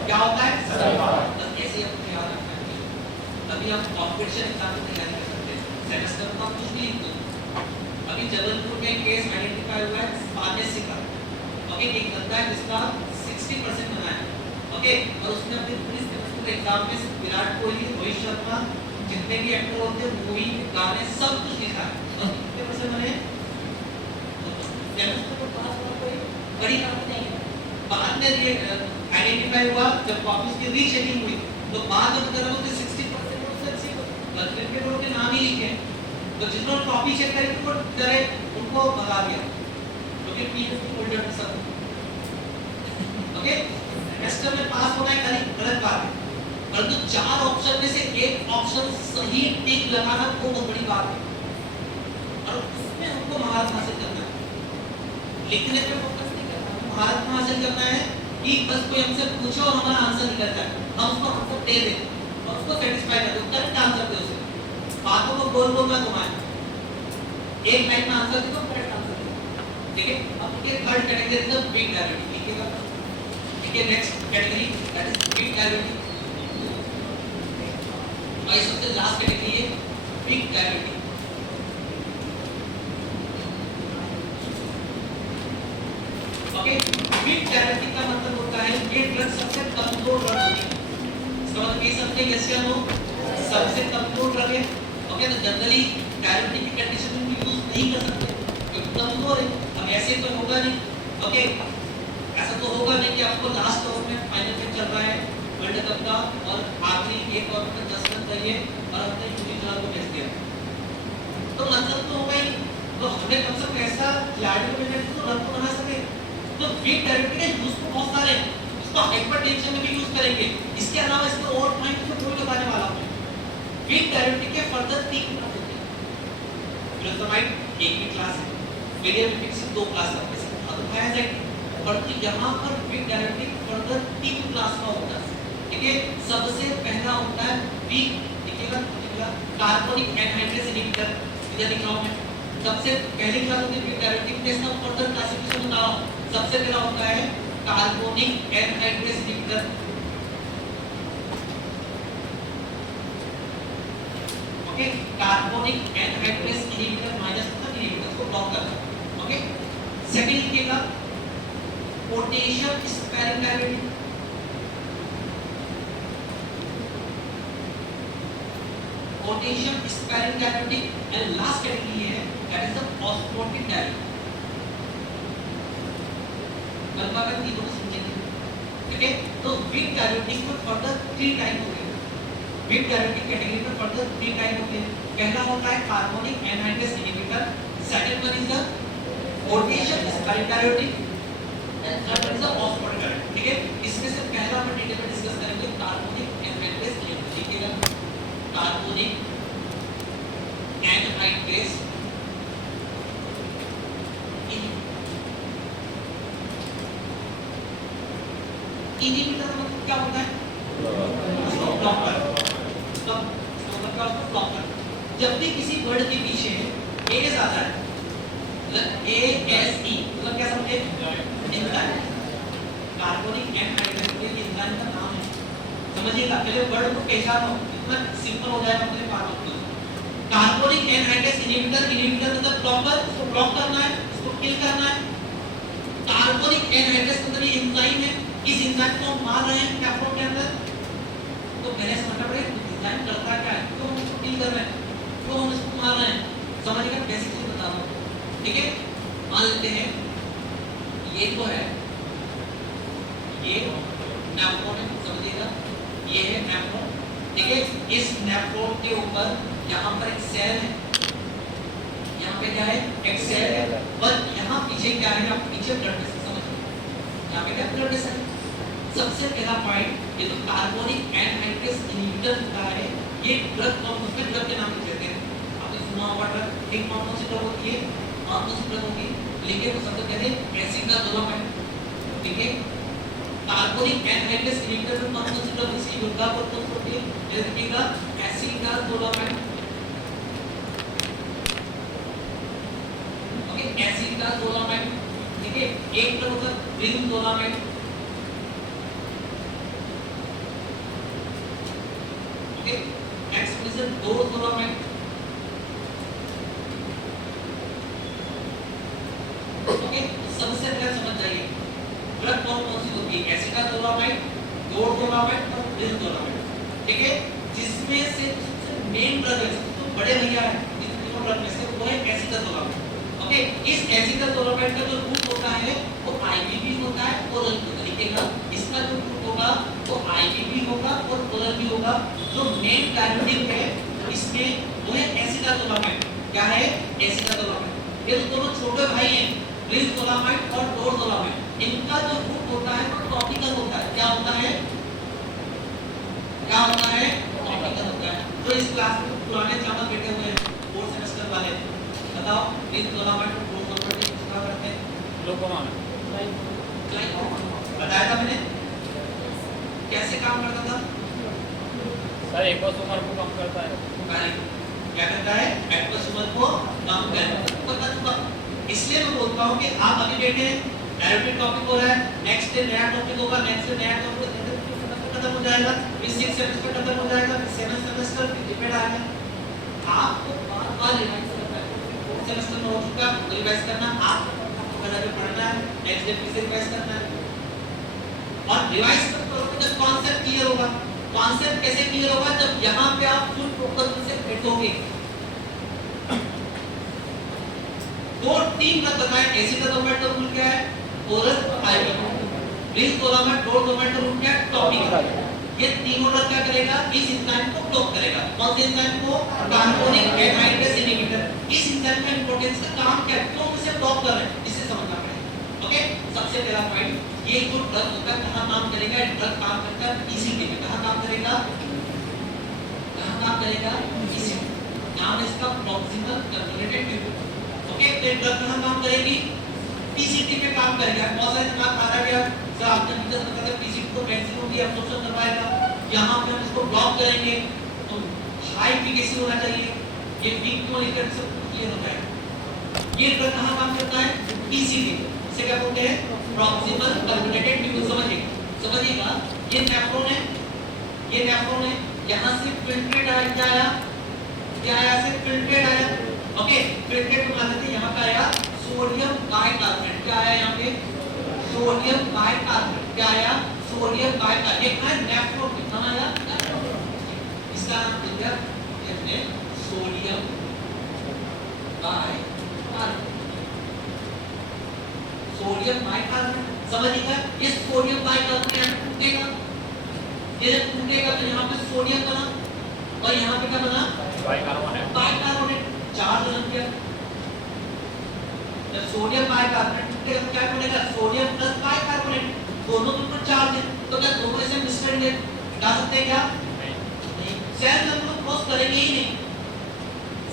क्या होता है? सल्फा। बस ऐसे आपको याद रखना है। अभी आप कॉम्पिटिशन एग्जाम की तैयारी कर सकते हैं, सेमेस्टर में आप कुछ नहीं लिखते। अभी जबलपुर में केस आइडेंटिफाई हुआ है फार्मेसी का, ओके, एक बंदा है जिसका 60% बना है, ओके, और उसने अपने पुलिस सेमेस्टर एग्जाम में विराट कोहली, रोहित शर्मा, जितने भी एक्टर होते हैं, मूवी, गाने, सब कुछ लिखा है, और कितने परसेंट बने? सेमेस्टर को पास होना कोई बड़ी बात नहीं है। बाद में ये आइडेंटिफाई हुआ जब कॉपीज की रीचेकिंग हुई, तो बाद में पता लगा कि 60% उससे फिर के लोग के नाम ही लिखे, तो जिन्होंने कॉपी चेक करी तो वो डरे, उनको भगा दिया, क्योंकि पीएचडी होल्डर सब, ओके। सेमेस्टर में पास होना है खाली गलत बात है, परंतु 4 ऑप्शन में से एक ऑप्शन सही टिक लगाना वो बहुत बड़ी बात है, और उसमें हमको महारत हासिल करना है। लिखने पे फोकस नहीं करना, महारत हासिल करना है कि बस कोई हमसे पूछे और हमारा आंसर निकल जाए, हम उसको आंसर दे दें और उसको सेटिस्फाई कर दें, करेक्ट आंसर दे उसे, बातों को गोल गोल ना घुमाएं। एक लाइन में आंसर दे दो, करेक्ट आंसर दे, ठीक है। अब ये third category is the big gravity, ठीक है। ठीक है, next category that is big gravity. और ये सबसे लास्ट कैटेगरी है weak diabetic. Okay, weak diabetic का मतलब होता है ये ड्रग सबसे कमजोर ड्रग होती है। इसका मतलब ये समझे यस या नो, सबसे कमजोर ड्रग है। ओके, तो जनरली डायबिटिक की कंडीशन में यूज नहीं कर सकते क्योंकि कमजोर है। अब ऐसे तो होगा नहीं। ओके, ऐसा तो होगा नहीं कि आपको लास्ट ओवर में फाइनल में चल रहा है वर्ल्ड कप का और आखिरी एक ओवर में 10 रन चाहिए और हमने न्यूजीलैंड को भेज दिया, तो मतलब तो होगा ही। तो हमें कम से कम ऐसा खिलाड़ी को भेजना जिसको रन तो बना सके। तो वीक डायबिटिक के यूज तो बहुत सारे हैं, इसको हाइपरटेंशन में भी यूज करेंगे। इसके अलावा इसको और पॉइंट तो कोई बताने वाला नहीं। वीक डायबिटिक के फर्दर 3 क्लास होते हैं। ग्लूटामाइन एक ही क्लास है, वेरिएबिलिटी से 2 क्लास है। अब परंतु यहाँ पर वीक डायबिटिक फर्दर 3 क्लास का होता है। ठीक है, सबसे पहला होता है वीक, देखिएगा कार्बोनिक एनहाइड्रेस इनहिबिटर, इधर लिखा हूं मैं। सबसे पहली क्लास होती है वीक डायबिटिक में, इसका फर्दर क्लासिफिकेशन बता रहा हूं। सबसे पहला होता है carbonic anhydrase inhibitor. Okay, carbonic anhydrase inhibitor minus मतलब इनहिबिटर को ब्लॉक करता है। ओके, सेकंड लिखिएगा potassium sparing diabetic. Potassium sparing diabetic and last category है दैट इज द फॉस्फोटिक डायबिटिक। कल्पना की दोनों समझेंगे। ठीक है, तो वीक डायबिटिक में फर्दर 3 टाइप हो गए। वीक डायबिटिक कैटेगरी में फर्दर 3 टाइप होते हैं। पहला होता है carbonic anhydrase inhibitor, second one is the potassium sparing diabetic and third one is the फॉस्फोटिक डायबिटिक। ठीक है, इसमें से पहला हम डिटेल में डिस्कस करेंगे कार्बोनिक एनहाइड्रेस इनहिबिटर। देखिएगा कार्बोनिक एनहाइड्रेस इनहिबिटर मतलब क्या होता है? उसको ब्लॉक कर। तो मतलब क्या, उसको ब्लॉक कर। जब भी किसी वर्ड के पीछे एस आता है, मतलब ए एस ई, मतलब क्या समझे? एंजाइम। कार्बोनिक एनहाइड्रेस ये एंजाइम का नाम है, समझिएगा। पहले वर्ड को पहचानो, इतना सिंपल हो जाएगा अपने पास। कार्बोनिक एनहाइड्रेस इनहिबिटर, इनहिबिटर मतलब ब्लॉकर, उसको ब्लॉक करना है, उसको किल करना है। कार्बोनिक एनहाइड्रेस मतलब ये एंजाइम है, इस एंजाइम को हम मार रहे हैं कैप्सूल के अंदर। तो मैंने समझा पड़ेगा एंजाइम करता क्या है, क्यों हम इसको किल कर रहे हैं, क्यों हम इसको मार रहे हैं, समझिएगा। बेसिक चीज बता रहा हूं। ठीक है, मान लेते हैं ये तो है, ये नेफ्रॉन है, समझिएगा, ये है नेफ्रॉन। ठीक है, इस नेफ्रॉन के ऊपर यहाँ पर एक सेल है, यहाँ पे क्या है, एक सेल है, और यहाँ पीछे क्या है, आप पीछे ब्लड वेसल, समझ, यहाँ पे क्या ब्लड वेसल। सबसे पहला पॉइंट, ये तो कार्बोनिक एनहाइड्रेस इनहिबिटर का है, ये ड्रग कौन सी ड्रग के नाम से लेते हैं, आपने सुना होगा ड्रग, एक कौन सी ड्रग होती है, कौन सी ड्रग होती है, लेकिन तो सबसे पहले एसिटाजोलामाइन। ठीक है, कार्बोनिक एनहाइड्रेस इनहिबिटर में कौन सी ड्रग इसकी योद्धा पर कौन होती है, ये देखिएगा एसिटाजोलामाइन। ओके, एसिटाजोलामाइन। ठीक है, एक ड्रग होता है brinzolamide. Okay, next is dorzolamide. Okay, सबसे पहले समझ जाइए ड्रग कौन सी होती है, एसिटाजोलामाइन, डोजोलामाइन और ब्रिंजोलामाइन। ठीक है, जिसमें से सबसे मेन ड्रग है, सबसे बड़े भैया है इन तीनों ड्रग में से, वो है एसिटाजोलामाइन। ओके, इस एसिटाजोलामाइन का जो रूट होता है वो आईबीबी होता है, ओरल तरीके का। इसका जो रूट होगा वो आईबीबी होगा और ओरल भी होगा। जो मेन डायबिटिक है इसमें वो है एसिटाजोलामाइन। क्या है, एसिटाजोलामाइन। ये दोनों छोटे भाई हैं, ब्रिंजोलामाइन और डोजोलामाइन। इनका जो रूट होता है वो टॉपिकल होता है। क्या होता है, क्या होता है, टॉपिकल होता है। जो इस क्लास में पुराने चावल बैठे हुए हैं 4 सेमेस्टर वाले, बताओ ब्रिंजोलामाइन और डोजोलामाइन किसका करते हैं, ग्लूकोमाइन। बताया था मैंने कैसे काम करता था। सर एक्वस उम्र को कम करता है। क्या करता है, एक्वस उम्र को कम करता है। इसलिए मैं बोलता हूँ कि आप अभी बैठे हैं, डायबिटिक टॉपिक हो रहा है, नेक्स्ट डे नया टॉपिक होगा, नेक्स्ट डे नया टॉपिक खत्म हो जाएगा, फिर 6 सेमेस्टर खत्म हो जाएगा, फिर 7 सेमेस्टर फिर रिपीट आएगा। आपको बार-बार रिवाइज करना है। सेमेस्टर में हो चुका रिवाइज करना, आपको पहले जो पढ़ना है नेक्स्ट डे फिर से रिवाइज करना है। और रिवाइज करोगे जब कॉन्सेप्ट क्लियर होगा। कॉन्सेप्ट कैसे क्लियर होगा? जब यहाँ पे आप फुल फोकस से बैठोगे। दो तीन बात बताएं, एसिड डोमेट का रूल क्या है? ओरल हाइपर प्लीज बोला मैं डोमेट का रूल क्या है? टॉपिक। ये तीनों ड्रग क्या करेगा? इस एंजाइम को ब्लॉक करेगा। कौन से एंजाइम को? Carbonic anhydrase inhibitor. इस एंजाइम का इंपॉर्टेंस का काम क्या है? क्यों इसे ब्लॉक कर रहे हैं? इसे समझना पड़ेगा। ओके, सबसे पहला पॉइंट, ये जो ड्रग होता है कहां काम करेगा? ड्रग काम करता है पीसीटी पे। कहां काम करेगा? कहां काम करेगा? पीसीटी। नाम है इसका प्रॉक्सिमल कन्वर्टेड ट्यूब। ओके, तो ड्रग कहां काम करेगी? पीसीटी पे काम करेगा। बहुत सारे दिमाग आ गया सर, आपने टीचर ने कहा पीसीटी को मैक्सिमम भी एब्जॉर्प्शन करवाएगा, यहां पे हम इसको ब्लॉक करेंगे तो हाई एफिशिएंसी होना चाहिए। ये वीक क्यों लेकर सब क्लियर हो जाएगा। ये ड्रग कहां काम करता है? पीसीटी। इसे क्या बोलते हैं? Proximal converted tube. समझिएगा, ये नेफ्रॉन है, ये नेफ्रॉन है, यहां से फिल्ट्रेट आया, क्या आया? क्या आया? से फिल्ट्रेट आया। ओके, फिल्ट्रेट को मान लेते हैं यहां का आया सोडियम बाइकार्बोनेट। क्या आया यहां पे? Sodium bicarbonate. क्या आया? Sodium bicarbonate. ये क्या है? नेफ्रॉन कितना आया? इसका नाम हो गया कहते हैं सोडियम बाइकार्बोनेट। सोडियम बाइकार्बोनेट समझिएगा, ये सोडियम बाइकार्बोनेट टूटेगा। ये जब टूटेगा तो यहाँ पे सोडियम बना और यहाँ पे क्या बना? बाइकार्बोनेट। बाइकार्बोनेट चार्ज बन गया। जब सोडियम बाइकार्बोनेट टूटेगा तो क्या बनेगा? Sodium plus bicarbonate. दोनों के ऊपर चार्ज है, तो क्या दोनों ऐसे मिश्रण है? जा सकते हैं क्या? नहीं। सेल नंबर क्रॉस करेंगे ही नहीं।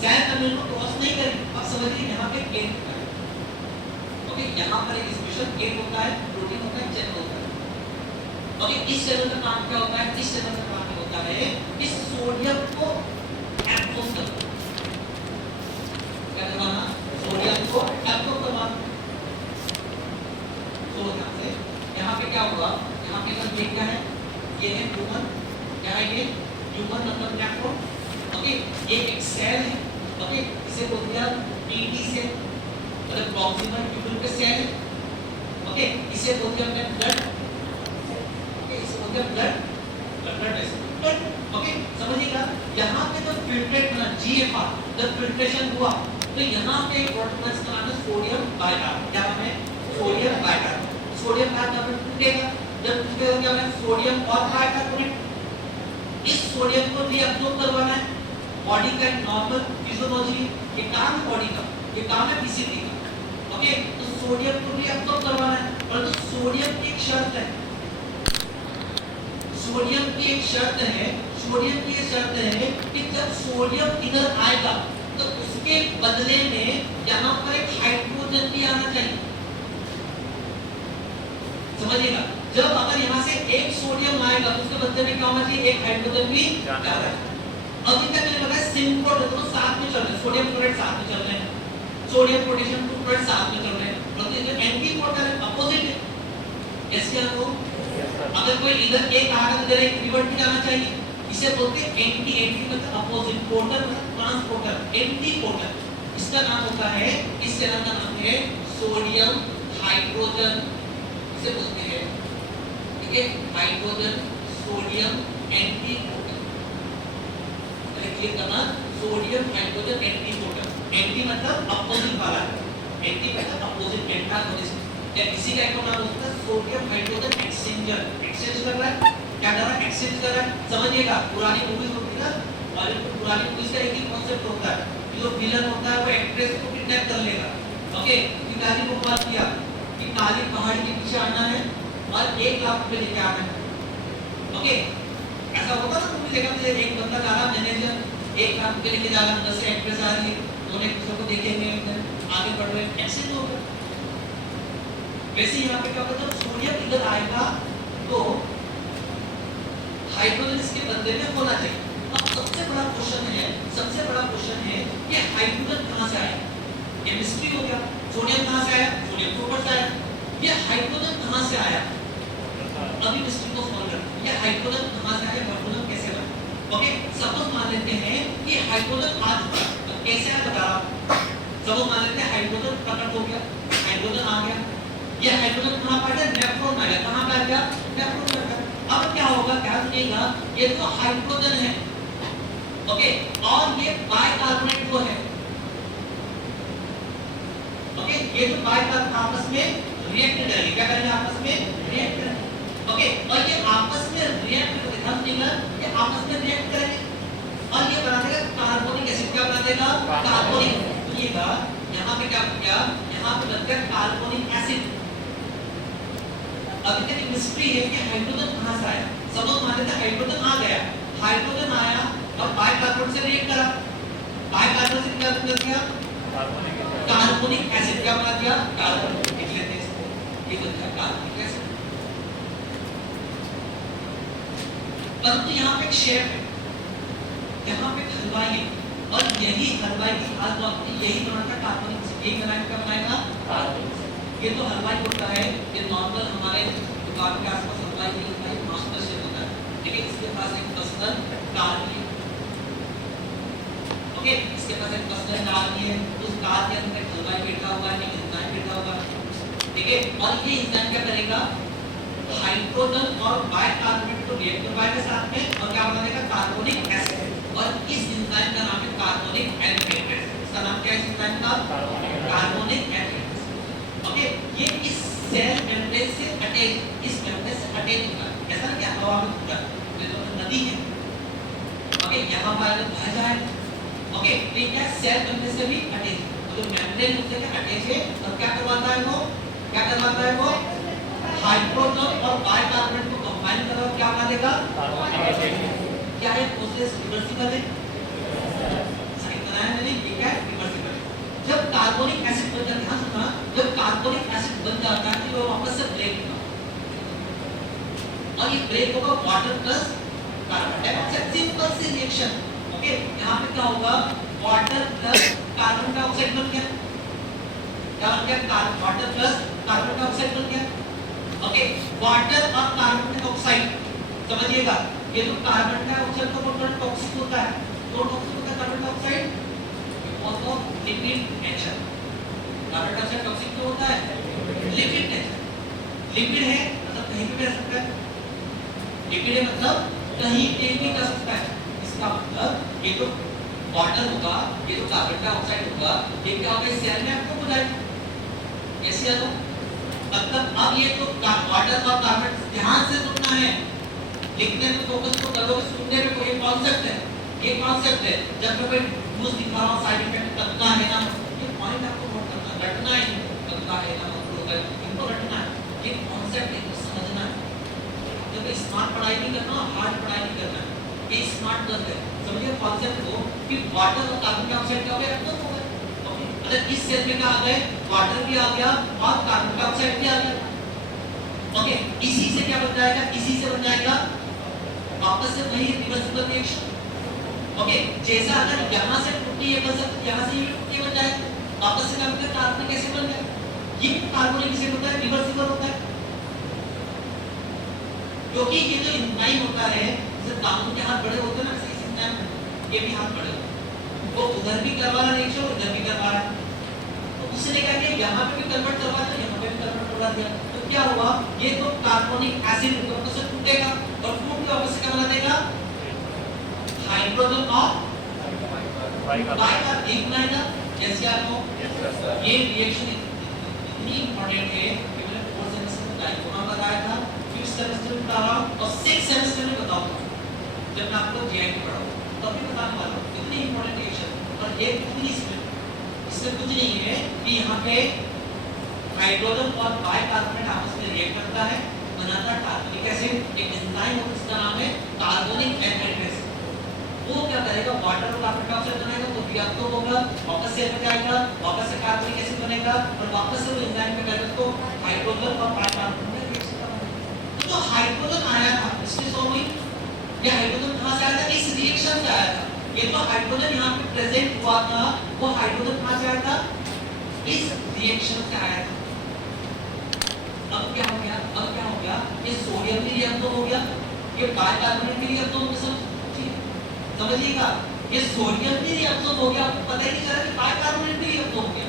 सेल नंबर क्रॉस नहीं करेंगे। अब समझिए यहाँ पे गेन होता है। ओके, यहाँ पर एक स्पेशल गेन होता है, प्रोटीन होता है, चैनल होता है। ओके, इस चैनल का काम क्या होता है? इस चैनल का काम होता है इस सोडियम को एब्जॉर्ब करना। क्या करवाना? सोडियम को एब्जॉर्ब करवाना। तो यहाँ पे क्या होगा? यहाँ पे अगर ये क्या है? ये है ह्यूमन। क्या है ये? ह्यूमन मतलब नेफ्रॉन। ओके, ये एक सेल है। ओके, इसे बोलते हैं पीटी सेल, मतलब प्रॉक्सिमल ट्यूबुल पे सेल है। ओके, इसे बोलते हैं अपने ब्लड। ओके, इसे बोलते हैं ब्लड वेसल। ओके, समझिएगा, यहाँ पे जब फिल्ट्रेट बना जीएफआर, जब फिल्ट्रेशन हुआ तो यहाँ पे एक प्रोटीन का नाम है सोडियम बाइकार्बोनेट। क्या नाम है? Sodium bicarbonate. सोडियम बाइकार्बोनेट टूटेगा, जब टूटेगा क्या होगा? सोडियम और बाइकार्बोनेट। इस सोडियम को रीअब्सॉर्ब करवाना है। बॉडी का नॉर्मल फिजियोलॉजी, ये काम है बॉडी का, ये काम है पीसीटी का। ओके, तो सोडियम को रीअब्सॉर्ब करवाना है, परंतु सोडियम की एक शर्त है। सोडियम की एक शर्त है, सोडियम की एक शर्त है कि जब सोडियम इधर आएगा तो उसके बदले में यहाँ पर एक हाइड्रोजन भी आना चाहिए। समझिएगा, जब अगर यहाँ से एक सोडियम आएगा तो उसके बदले में क्या होना चाहिए? एक हाइड्रोजन भी जाना है। अब इनका चलने लगा है सिंकोड, दोनों साथ में चल रहे हैं। सोडियम क्लोराइड साथ में चल रहे हैं, सोडियम पोटेशियम क्लोराइड साथ में चल रहे हैं, परंतु ये एंटी पोटेशियम है, अपोजिट है। ऐसे क्या हो? अगर कोई इधर एक आएगा तो इधर एक रिवर्ट भी जाना चाहिए। इसे बोलते हैं एंटी। एंटी मतलब अपोजिट, पोर्टर मतलब ट्रांसपोर्टर, एंटी पोर्टर। इसका नाम होता है, इस चैनल का नाम है सोडियम हाइड्रोजन। इसे बोलते हैं, ठीक है, hydrogen sodium antiporter. Clear करना, sodium hydrogen antiporter. Anti मतलब अपोजिट वाला है, एंटी मतलब अपोजिट, एंटागोनिस्ट। या किसी का एक नाम होता है सोडियम हाइड्रोजन एक्सचेंजर। एक्सचेंज कर रहा है, क्या कर रहा है? एक्सचेंज कर रहा है। समझिएगा, पुरानी मूवीज होती है ना, बॉलीवुड पुरानी मूवीज का एक ही कांसेप्ट होता है कि जो विलन होता है वो एक्ट्रेस को किडनैप कर लेगा। ओके, पिताजी को बात किया कि काली पहाड़ी के पीछे आना है और 1 लाख रुपए लेके आना है। ओके, ऐसा होता ना मूवी देखा तो एक बंदा जा रहा, मैनेजर 1 लाख रुपए लेके जा रहा, अंदर से एक्ट्रेस आ रही है, दोनों एक दूसरे को देखेंगे, आगे बढ़ रहे हैं, ऐसे तो होगा। वैसे यहाँ पे क्या होगा? जब सोडियम इधर आएगा तो हाइड्रोजन इसके बदले में होना चाहिए। अब सबसे बड़ा क्वेश्चन है कि हाइड्रोजन कहाँ से आया? केमिस्ट्री हो गया। सोडियम कहाँ से आया? सोडियम ऊपर से आया। ये हाइड्रोजन कहाँ से आया? अभी मिस्ट्री को सॉल्व करते हैं। ये हाइड्रोजन कहां से आया, हाइड्रोजन कैसे बना। ओके, सपोज मान लेते हैं कि हाइड्रोजन आ चुका है, तो कैसे आया बता रहा हूं। सपोज मान लेते हैं हाइड्रोजन प्रकट हो गया, हाइड्रोजन आ गया, ये हाइड्रोजन कहां पर है, नेफ्रॉन आ गया, कहां पर आ गया, नेफ्रॉन पर आ गया। अब क्या होगा, क्या रखिएगा, ये तो हाइड्रोजन है, ओके, और ये बाइकार्बोनेट को है, ओके, ये जो बाइकार्बोनेट आपस में रिएक्ट करेंगे, क्या करेंगे, आपस में रिएक्ट करेंगे, ओके, और ये आपस में रिएक्ट करके ध्यान देना, ये आपस में रिएक्ट करेंगे और ये बना देगा कार्बोनिक एसिड, क्या बना देगा, कार्बोनिक। देखिएगा यहाँ पे क्या बन गया, यहाँ पे बन गया कार्बोनिक एसिड। अभी तक मिस्ट्री है कि हाइड्रोजन कहां से आया। सपोज मान लेते हैं हाइड्रोजन आ गया, हाइड्रोजन आया और बाइकार्बोनेट से रिएक्ट करा, बाइकार्बोनेट से क्या बन गया, कार्बोनिक एसिड, क्या बना दिया, कार्बोनिक। लिख लेते हैं इसको, ये बन गया कार्बोनिक एसिड। परंतु यहाँ पे एक शेप है, यहाँ पे हलवाई है और यही हलवाई की खास बात है, यही बनाता कार्बोनिक एसिड, यही बनाएगा, क्या बनाएगा, कार्बोनिक एसिड। ये तो हलवाई होता है, ये नॉर्मल हमारे दुकान के आसपास हलवाई नहीं होता है, मास्टर शेफ होता है, लेकिन इसके पास एक पर्सनल कार भी है, ओके, इसके पास एक पर्सनल कार भी है, उस कार के अंदर एक हलवाई बैठा हुआ है, एक इंसान बैठा हुआ है, ठीक है, और ये इंसान क्या करेगा, हाइड्रोजन और बाइकार्बोनेट को रिएक्ट करवाएगा साथ में और क्या बनेगा, कार्बोनिक एसिड, और इस एंजाइम का नाम है कार्बोनिक एल्डिहाइड। इसका नाम क्या है इस एंजाइम का, कार्बोनिक एल्डिहाइड। ओके, ये इस सेल मेम्ब्रेन से अटैच, इस मेम्ब्रेन से अटैच होगा, ऐसा ना कि हवा में पूरा ये तो नदी है, ओके, यहाँ पर बह जाएगा, ओके, तो ये क्या सेल मेम्ब्रेन से भी अटैच है, तो जो मेम्ब्रेन उससे क्या अटैच है और क्या करवाता है वो, क्या करवाता है वो, हाइड्रोजन और बाइकार्बोनेट को कंबाइन करके क्या बना देगा, कार्बोनिक एसिड। क्या है प्रोसेस, रिवर्सिबल है, सही बनाया मैंने, ये क्या है, रिवर्सिबल है। जब कार्बोनिक एसिड बन जाता है, ध्यान सुनना, जब कार्बोनिक एसिड बन जाता है तो वो वापस से ब्रेक होगा और ये ब्रेक होगा water plus carbon dioxide, simple सी रिएक्शन, ओके। यहाँ पे क्या होगा, वाटर प्लस कार्बन डाइऑक्साइड बन गया, क्या बन गया, वाटर प्लस कार्बन डाइऑक्साइड बन गया, ओके। वाटर और कार्बन डाइऑक्साइड समझिएगा, ये जो कार्बन डाइऑक्साइड का बहुत टॉक्सिक होता है, तो टॉक्सिक होता है carbon dioxide because of lipid nature. Carbon dioxide toxic क्यों होता है, लिपिड नेचर, लिपिड है मतलब कहीं भी रह सकता है, लिपिड है मतलब कहीं पे भी रह सकता है। इसका मतलब ये जो वाटर होगा, ये जो कार्बन डाइऑक्साइड होगा, ये क्या होगा, सेल में आपको हो जाएगा, कैसे आएगा, मतलब अब ये तो वाटर और कार्बन, ध्यान से सुनना है, लिखने में फोकस तो करोगे, सुनने में कोई कॉन्सेप्ट है, ये कॉन्सेप्ट है। जब मैं कोई न्यूज़ दिखा रहा हूं, साइड इफेक्ट करना है ना, ये पॉइंट आपको नोट करना है, रटना है, करना है ना, मतलब इनको रटना है, ये कॉन्सेप्ट इनको समझना है। जब स्मार्ट पढ़ाई नहीं करना, हार्ड पढ़ाई नहीं करना, ये स्मार्ट कर है, समझिए कॉन्सेप्ट को कि वाटर और कार्बन डाइऑक्साइड क्या हो गया, एकदम हो गया, ओके। अगर इस सेल में क्या आ गए, वाटर भी आ गया और कार्बन डाइऑक्साइड भी आ गया, ओके। इसी से क्या बन जाएगा, इसी से बन जाएगा वापस से वही रिवर्सिबल रिएक्शन, ओके। जैसा अगर यहां से टूटी ये बन सकती, यहां से ये टूटी बन जाए, वापस से क्या बनता है, कार्बन कैसे बन गया, ये कार्बोनिक एसिड होता है, रिवर्सिबल होता है, क्योंकि ये जो एंजाइम होता है, जैसे दांतों के हाथ बड़े होते हैं ना, इस एंजाइम ये भी हाथ बड़े होते हैं, वो उधर भी करवा रहा है रिएक्शन, उधर भी करवा रहा है, तो उसने क्या किया, यहाँ पे भी कन्वर्ट करवा दिया, यहाँ पे भी कन्वर्ट करवा दिया, तो क्या हुआ, ये तो कार्बोनिक एसिड वापस से टूटेगा और टूट के वापस से क्या बना देगा, हाइड्रोजन और बाइकार्बोनेट एक बनाएगा। जैसे आपको ये रिएक्शन इतनी इंपॉर्टेंट है कि मैंने 4 सेमेस्टर में डायग्राम बताया था, 5th सेमेस्टर में बता रहा हूं और 6th सेमेस्टर में बताऊंगा, जब मैं आपको जीआई पढ़ाऊंगा तभी बताने वाला हूं, इतनी इंपॉर्टेंट रिएक्शन। और ये कितनी इसमें कुछ नहीं है कि यहाँ पे हाइड्रोजन और बाइकार्बोनेट आपस में रिएक्ट करता है, बनाता है कार्बोनिक एसिड, एक एंजाइम होता है जिसका नाम है कार्बोनिक एल्डिहाइड। वो क्या करेगा, वाटर और कार्बन डाइऑक्साइड बनाएगा, तो रिएक्ट होगा, वापस से में जाएगा, वापस से कार्बोनिक एसिड बनेगा और वापस से वो एंजाइम में करेगा तो हाइड्रोजन और बाइकार्बोनेट रिएक्शन बनेगा। तो जो हाइड्रोजन आया था इसमें सो हुई, ये हाइड्रोजन कहां से आया था, इस रिएक्शन से आया था। ये जो हाइड्रोजन यहाँ पे प्रेजेंट हुआ था, वो हाइड्रोजन कहां से आया था, इस रिएक्शन से आया था। अब क्या हो गया, अब क्या हो गया, ये सोडियम भी रिएब्सॉर्ब हो गया, ये बाइकार्बोनेट भी रिएब्सॉर्ब हो गया। समझिएगा, ये सोडियम भी रिएब्सॉर्ब हो गया, आपको पता ही नहीं चला कि बाइकार्बोनेट भी रिएब्सॉर्ब हो गया।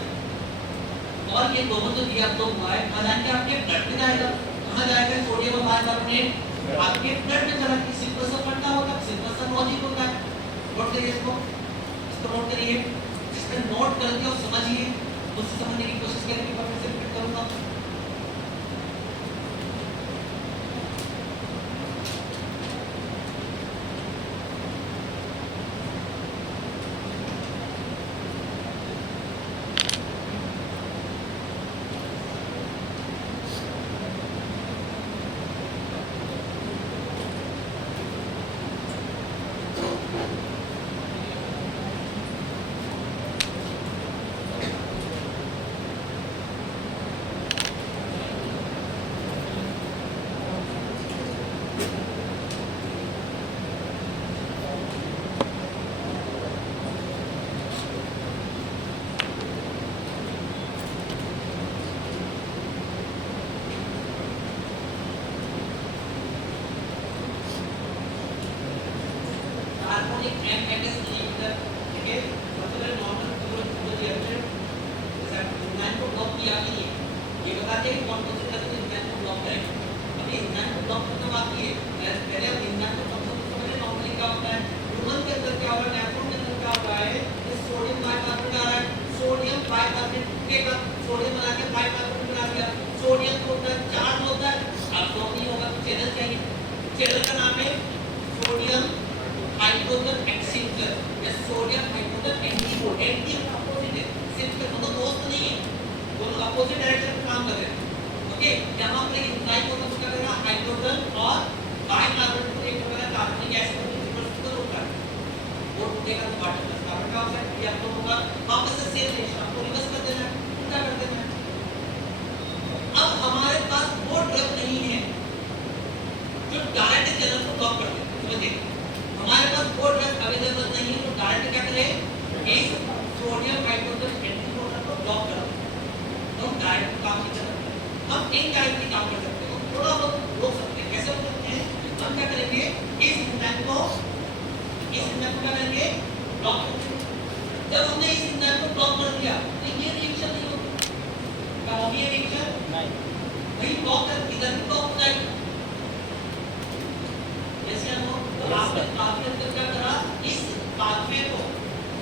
और ये दोनों जो रिएब्सॉर्ब हुआ है, कहाँ जाएंगे, आपके ब्लड में जाएगा। कहाँ जाएगा सोडियम और बाइकार्बोनेट? आपके ब्लड में चला। सिंपल सा फंडा होता है, सिंपल सा लॉजिक होता है। नोट करिए इसको नोट करिए, इसमें नोट करके और समझिए, उससे समझने की कोशिश करेंगे। मैं फिर से रिपीट करूंगा। हार्मोनिक एंड इन्हिबिटर, ठीक है, मतलब नॉर्मल पूरा रिएक्शन एंजाइम को ब्लॉक किया भी नहीं है। ये बताते हैं कौन कौन से तरीके से एंजाइम को ब्लॉक करेंगे। अब एंजाइम को ब्लॉक करने बात की है, पहले हम एंजाइम को समझने नॉर्मली क्या होता है, ह्यूमन के अंदर क्या होगा, नेफ्रॉन के अंदर क्या होता है, ये सोडियम बाइकार्बोनेट आ रहा है, सोडियम बाइकार्बोनेट टूटेगा, सोडियम बना के बाइकार्बोनेट बना दिया। सोडियम को होता है चार्ज होता है, अब्सॉर्ब नहीं होगा तो चैनल चाहिए। चैनल का नाम है सोडियम हाइड्रोजन एक्सचेंजर या sodium hydrogen antibody. Anti opposite है, सिर्फ दोनों दोस्त नहीं है, दोनों अपोजिट डायरेक्शन में काम कर रहे हैं। ओके, यहां पर एक एंजाइम होता है, उसका करेगा हाइड्रोजन और बाइकार्बोनेट को एक प्रकार का कार्बनिक एसिड को रिवर्स होता है, वो टूटेगा तो वाटर प्लस कार्बन डाइऑक्साइड ये आपको होगा, वापस से सेम रिएक्शन आपको रिवर्स कर देना है, उल्टा कर देना है। अब हमारे पास वो ड्रग नहीं है जो डायरेक्ट चैनल को ब्लॉक कर दे। समझिए, हमारे पास वो ड्रग अवेलेबल नहीं है जो डायरेक्ट क्या करे, इस सोडियम हाइड्रोजन एंटीबॉडी को ब्लॉक कर दे। तो हम डायरेक्ट काम नहीं कर सकते, हम इनडायरेक्टली काम कर सकते हैं, थोड़ा बहुत रोक सकते हैं। कैसे रोक सकते हैं? हम क्या करेंगे, इस एंजाइम को क्या करेंगे, ब्लॉक करेंगे। जब हमने इस एंजाइम को ब्लॉक कर दिया तो ये रिएक्शन नहीं होगी, क्या होगी ये रिएक्शन नहीं, वही ब्लॉक कर, इधर भी ब्लॉक हो जाएगी। जैसे हम आपने काफी अंदर क्या करा,